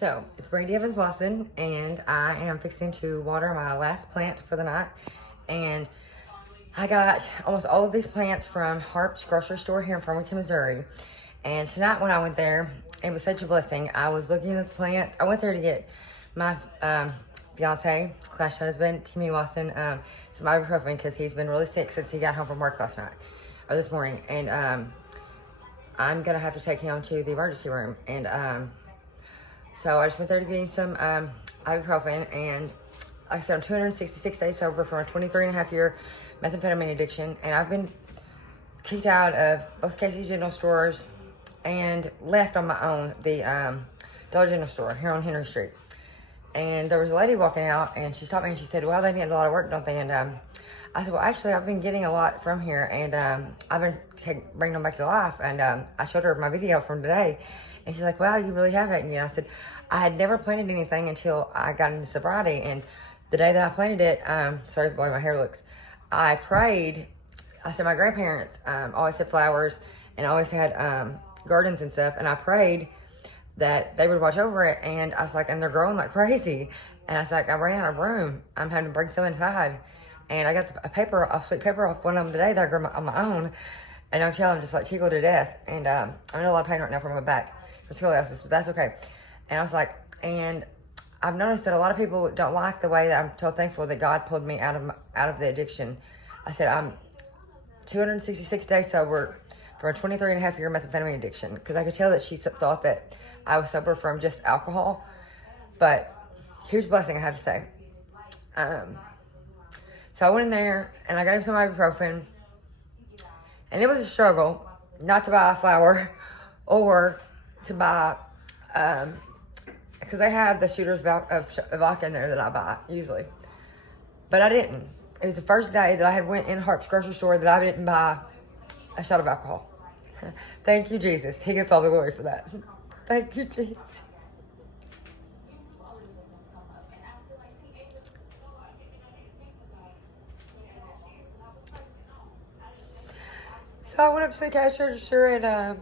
So, it's Brandy Evans Watson, and I am fixing to water my last plant for the night. And I got almost all of these plants from Harp's grocery store here in Farmington, Missouri. And tonight when I went there, it was such a blessing. I was looking at the plants. I went there to get my fiance / husband, Timmy Watson, some ibuprofen because he's been really sick since he got home from work last night, or this morning. And I'm going to have to take him to the emergency room. And so I just went there to get him some ibuprofen. And like I said, I'm 266 days sober from a 23-and-a-half-year methamphetamine addiction. And I've been kicked out of both Casey's General Stores and left on my own, the Dollar General store here on Henry Street. And there was a lady walking out, and she stopped me and she said, well, they need a lot of work, don't they? And I said, well, actually, I've been getting a lot from here, and I've been bringing them back to life. And I showed her my video from today, and she's like, wow, you really have it. And I said, I had never planted anything until I got into sobriety. And the day that I planted it, sorry the way my hair looks, I prayed. I said my grandparents always had flowers and always had gardens and stuff, and I prayed that they would watch over it. And I was like, and they're growing like crazy. And I was like, I ran out of room. I'm having to bring some inside. And I got a sweet paper off one of them today that I grew on my own. And I'm telling them just like tickled to death. And I'm in a lot of pain right now from my back for scoliosis, but that's okay. And I was like, and I've noticed that a lot of people don't like the way that I'm so thankful that God pulled me out of the addiction. I said, I'm 266 days sober from a 23-and-a-half-year methamphetamine addiction, because I could tell that she thought that I was sober from just alcohol. But huge blessing, I have to say. So I went in there and I got him some ibuprofen, and it was a struggle not to buy a flower or to buy, because they have the Shooter's vodka in there that I buy usually, but I didn't. It was the first day that I had went in Harp's grocery store that I didn't buy a shot of alcohol. Thank you, Jesus. He gets all the glory for that. Thank you, Jesus. So I went up to the cash register, and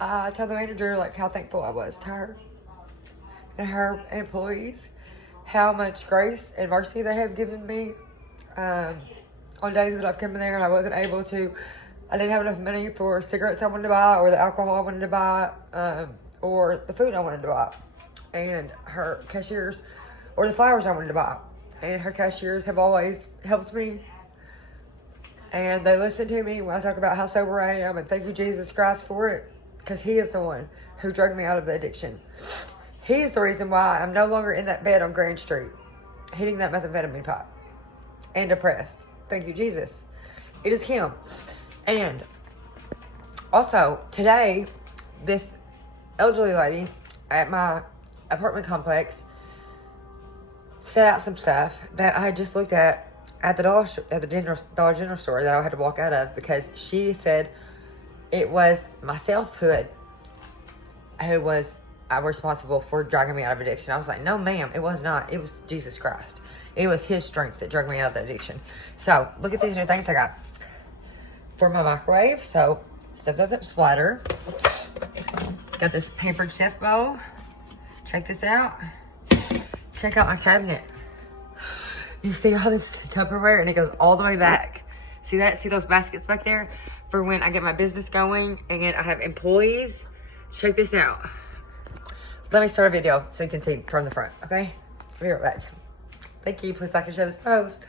I told the manager like how thankful I was to her and her employees, how much grace and mercy they have given me on days that I've come in there and I wasn't able to. I didn't have enough money for cigarettes I wanted to buy, or the alcohol I wanted to buy, or the food I wanted to buy. And her cashiers, or the flowers I wanted to buy. And her cashiers have always helped me. And they listen to me when I talk about how sober I am, and thank you, Jesus Christ, for it. Because He is the one who drug me out of the addiction. He is the reason why I'm no longer in that bed on Grand Street, hitting that methamphetamine pipe, and depressed. Thank you, Jesus. It is Him. And also, today, this elderly lady at my apartment complex set out some stuff that I had just looked at the Dollar General store that I had to walk out of, because she said it was myself who was responsible for dragging me out of addiction. I was like, no, ma'am, it was not. It was Jesus Christ. It was His strength that dragged me out of the addiction. So look at these new things I got for my microwave, so stuff doesn't splatter. Got this Pampered Chef bowl. Check this out. Check out my cabinet. You see all this Tupperware, and it goes all the way back. See that? See those baskets back there? For when I get my business going and I have employees. Check this out. Let me start a video so you can see from the front, okay? I'll be right back. Thank you. Please like and share this post.